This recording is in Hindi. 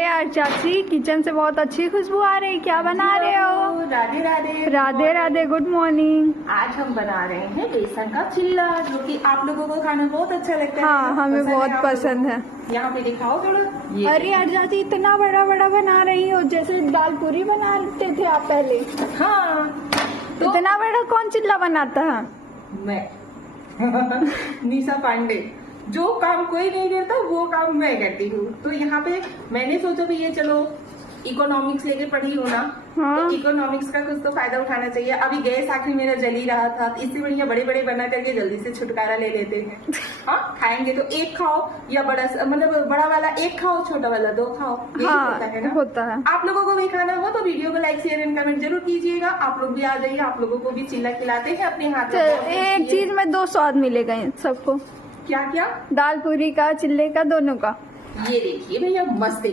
यार चाची, किचन से बहुत अच्छी खुशबू आ रही, क्या बना रहे हो? राधे राधे। Radhe Radhe, good morning. आज हम बना रहे हैं बेसन का चिल्ला, जो कि आप लोगों को खाना बहुत अच्छा लगता है। हाँ, हमें बहुत आप पसंद है। यहाँ पे दिखाओ थोड़ा। अरे यार चाची, इतना बड़ा बड़ा बना रही हो, जैसे दाल पूरी बनाते थे आप पहले। हाँ तो इतना बड़ा कौन चिल्ला बनाता है? मैं निशा पांडे। जो काम कोई नहीं करता वो काम मैं करती हूँ। तो यहाँ पे मैंने सोचा भी ये चलो इकोनॉमिक्स लेके पढ़ी हूँ ना, हाँ। तो इकोनॉमिक्स का कुछ तो फायदा उठाना चाहिए। अभी गैस आखिर मेरा जल ही रहा था, इससे बढ़िया बड़े बड़े बना करके जल्दी से छुटकारा ले लेते हैं। हाँ, खाएंगे तो एक खाओ या बड़ा, मतलब बड़ा वाला एक खाओ, छोटा वाला दो खाओ, यही हाँ, होता है ना। होता है। आप लोगों को भी खाना हो तो वीडियो को लाइक शेयर एंड कमेंट जरूर कीजिएगा। आप लोग भी आ जाइए, आप लोगों को भी चिल्ला खिलाते हैं अपने हाथ में। एक चीज में दो स्वाद मिलेगा इन सबको। क्या क्या? दाल पूरी का, चिल्ले का, दोनों का। ये देखिए भैया, मस्त है।